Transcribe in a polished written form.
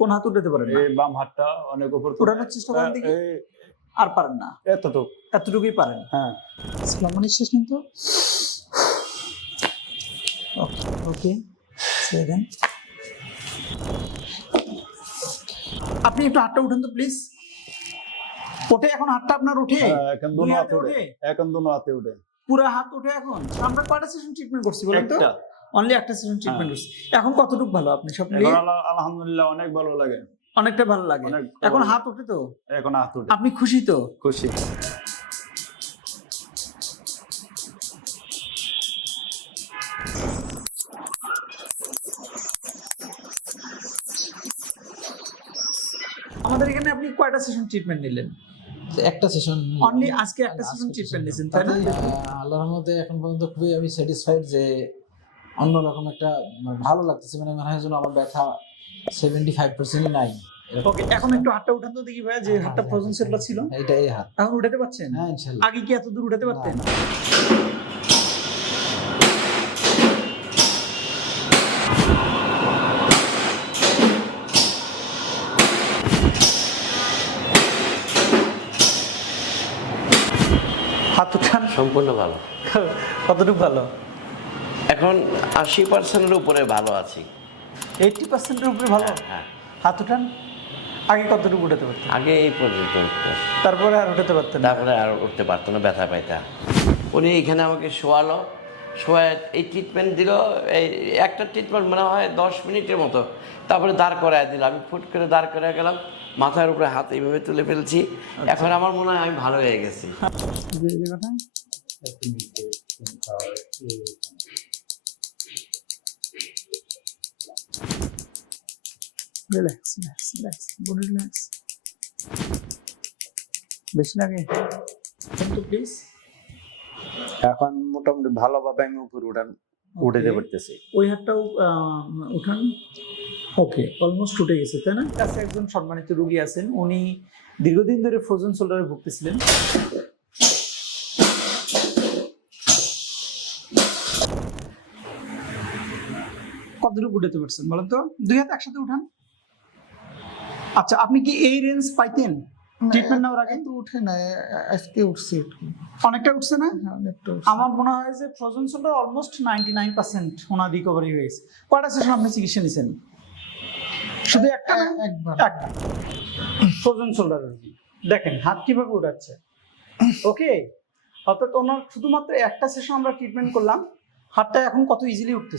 কোন হাত উঠাতে পারেন না? এই বাম হাতটা অনেক উপর উঠানোর চেষ্টা করেন দেখি। আর পারেন না? এতটুকুই পারেন। হ্যাঁ। লম্বা নিঃশ্বাস নিন তো। ওকে, সেকেন্ড। আপনি একটু হাতটা উঠান তো প্লিজ। ওঠে এখন হাতটা আপনার? ওঠে এখন দুনো হাতে উঠে। এখন দুনো হাতে উঠে। পুরো হাত ওঠে এখন? আমরা কয়টা সেশন ট্রিটমেন্ট করছি বলেন তো? অনলি একটা সেশন ট্রিটমেন্ট করছি। এখন কতটুকু ভালো আপনি সব মিলিয়ে? আলহামদুলিল্লাহ অনেক ভালো লাগে। অনেকটা ভালো লাগে। এখন হাত ওঠে তো? এখন হাত ওঠে। আপনি খুশি তো? খুশি। আমাদের এখানে আপনি কয়টা সেশন ট্রিটমেন্ট নিলেন? একটা সেশন অনলি আজকে একটা সেশন ট্রিটমেন্ট নিয়েছেন তাই না? আল্লাহর রহমতে এখন পর্যন্ত খুবই আমি স্যাটিসফাইড যে অন্যরকম একটা ভালো লাগতেছে, মানে মনে হয় যেন আমার ব্যথা 75% নাই। ওকে, এখন একটু হাতটা উঠান তো দেখি ভাইয়া, যে হাতটা ফ্রোজেন সেটলা ছিল এইটা এই হাত এখন উঠাতে পারছেন? হ্যাঁ ইনশাআল্লাহ। আগে কি এত দূর উঠাতে পারতেন? হাত উঠান। সম্পূর্ণ ভালো। কতটুকু ভালো? এখন 80%-এর উপরে ভালো আছি। 80%-এর উপরে ভালো? হ্যাঁ। হাত উঠান। আগে কতটুকু উঠাতে পারতেন? আগে এই পর্যন্ত উঠতো, তারপরে আর উঠাতে পারতেন না? তারপরে আর উঠতে পারতো না, ব্যথা পাইতা। উনি এখানে আমাকে শোয়ালো, শোয়ায় এই ট্রিটমেন্ট দিল। এই একটা ট্রিটমেন্ট মনে হয় 10 মিনিটের মতো, তারপরে দাঁড় করায় দিল। আমি ফুট করে দাঁড় করায় গেলাম, মাথার উপরে হাত এইভাবে তুলে ফেলছি। এখন আমার মনে হয় আমি ভালো হয়ে গেছি। Relax, relax, relax, body relax. বেশি লাগে কিন্তু প্লিজ। এখন মোটামুটি ভালোভাবে আমি উপরে উঠাতে পারতেছি। ওই হাতটাও উঠান। ওকে, অলমোস্ট উঠে গেছে তাই না? কাছে একজন সম্মানিত রোগী আছেন, উনি দীর্ঘদিন ধরে ফ্রোজেন শোল্ডারে ভুগতেছিলেন। কতটুকু উঠাতে পারছেন বলেন তো? দুই হাত একসাথে উঠান। আচ্ছা, আপনি কি এই রেঞ্জ পাইতেন ট্রিটমেন্ট নেওয়ার আগে? তো উঠে না, আজকে উঠছে অনেকটা উঠছে না? অনেকটা। আমার মনে হয় যে ফ্রোজেন শোল্ডার অলমোস্ট 99% ওনার রিকভারি হয়ে গেছে। কয়টা সেশন আপনি চিকিৎসা নিয়েছেন? শুধু একটা? একবার। একটা ফ্রোজেন শোল্ডার। দেখেন হাত কিভাবে উঠাচ্ছে। ওকে, অর্থাৎ ওনার শুধুমাত্র একটা সেশন আমরা ট্রিটমেন্ট করলাম, হাতটা এখন কত ইজিলি উঠতেছে।